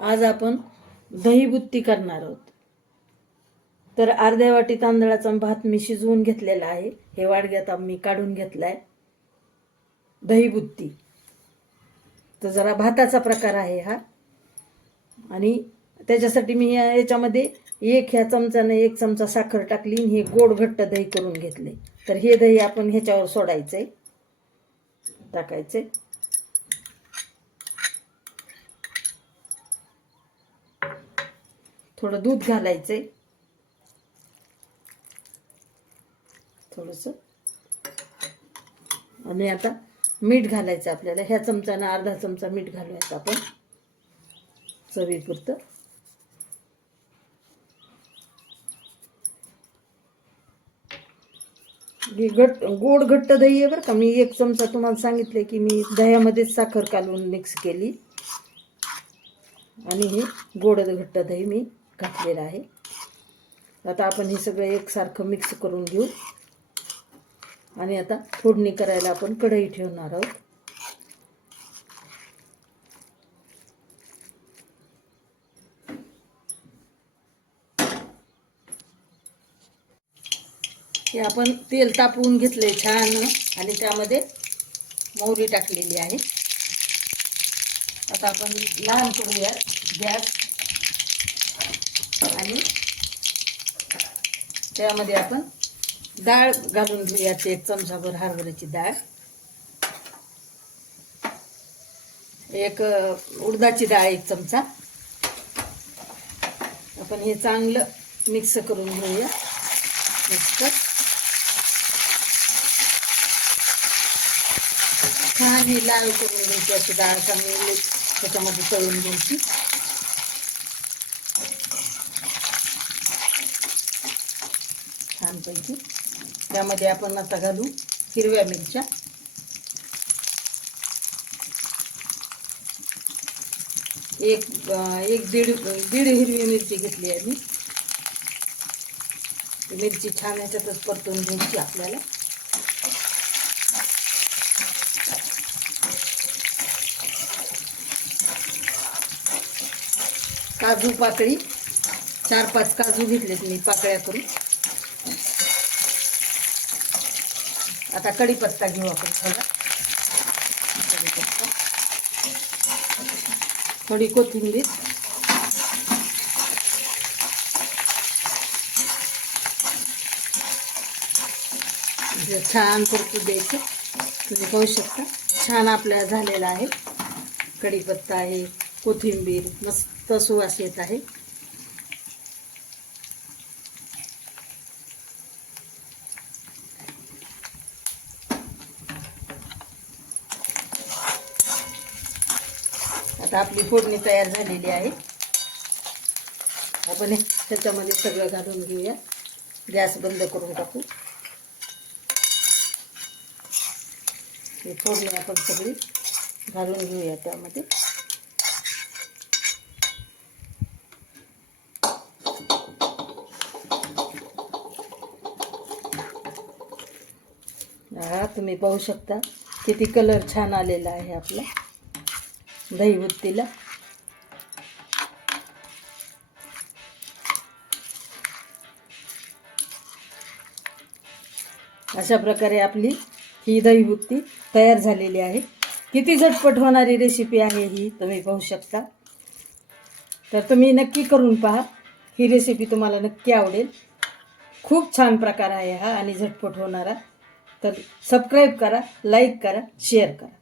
आज आपण दहीबुत्ती करणार आहोत. तर अर्ध्या वाटी तांदळाचा भात मी शिजवून घेतलेला आहे. हे वाडग्यात मी काढून घेतलाय. दहीबुत्ती. तर जरा भाताचा प्रकार आहे हा. आणि त्याच्यासाठी मी या- याच्यामध्ये एक ह्या चमचानं एक चमचा साखर टाकली आणि हे गोड घट्ट दही करून घेतले. तर हे दही आपण ह्याच्यावर सोडायचं आहे टाकायचं आहे थोडं दूध घालायचं आहे थोडस. आणि आता मीठ घालायचं आपल्याला. ह्या चमच्यानं अर्धा चमचा मीठ घालूयात आपण. चवीपुरतं. घट गोड घट्ट दही आहे बरं का. मी एक चमचा तुम्हाला सांगितले की मी दह्यामध्येच साखर कालवून मिक्स केली. आणि हे गोड घट्ट दही मी घातलेलं आहे. आता आपण हे सगळं एकसारखं मिक्स करून घेऊ. आणि आता फोडणी करायला आपण कढई ठेवणार आहोत. हे आपण तेल तापवून घेतले छान आणि त्यामध्ये मोहरी टाकलेली आहे. आता आपण लहान करूया गॅस. आणि त्यामध्ये आपण डाळ घालून घेऊया ते एक चमचाभर हरभऱ्याची डाळ. एक उडदाची डाळ एक चमचा. आपण हे चांगलं मिक्स करून घेऊया. मिक्सर छान ही लाल करून घ्यायची अशी डाळ चांगली त्याच्यामध्ये तळून घ्यायची. छानपैकी. त्यामध्ये आपण आता घालू हिरव्या मिरच्या. एक एक दीड दीड हिरवी मिरची घेतली आहे मी. मिरची छान याच्यातच परतून घ्यायची आपल्याला. काजू पाकळी चार पाच काजू घेतलेत मी पाकळ्या करून आता कढीपत्ता घेऊ आपण थोडा कढीपत्ता. थोडी कोथिंबीर. छान परतू द्यायचं तुम्ही पाहू शकता. छान आपल्या झालेला आहे. कढीपत्ता आहे कोथिंबीर मस्त सुवास येत आहे. आता आपली फोडणी तयार झालेली आहे. आपण हे त्याच्यामध्ये सगळं घालून घेऊया. गॅस बंद करून टाकू. ही फोडणी आपण सगळी घालून घेऊया त्यामध्ये. हा तुम्ही पाहू शकता किती कलर छान आलेला आहे आपला. दहीभुत्तीला अशा प्रकारे आपली ही दहीभुत्ती तयार झालेली आहे. किती झटपट होणारी रेसिपी आहे ही तुम्ही पाहू शकता. तर तुम्ही नक्की करून पहा. ही रेसिपी तुम्हाला नक्की आवडेल. खूप छान प्रकार आहे हा आणि झटपट होणारा. तर सबस्क्राईब करा लाईक करा शेअर करा.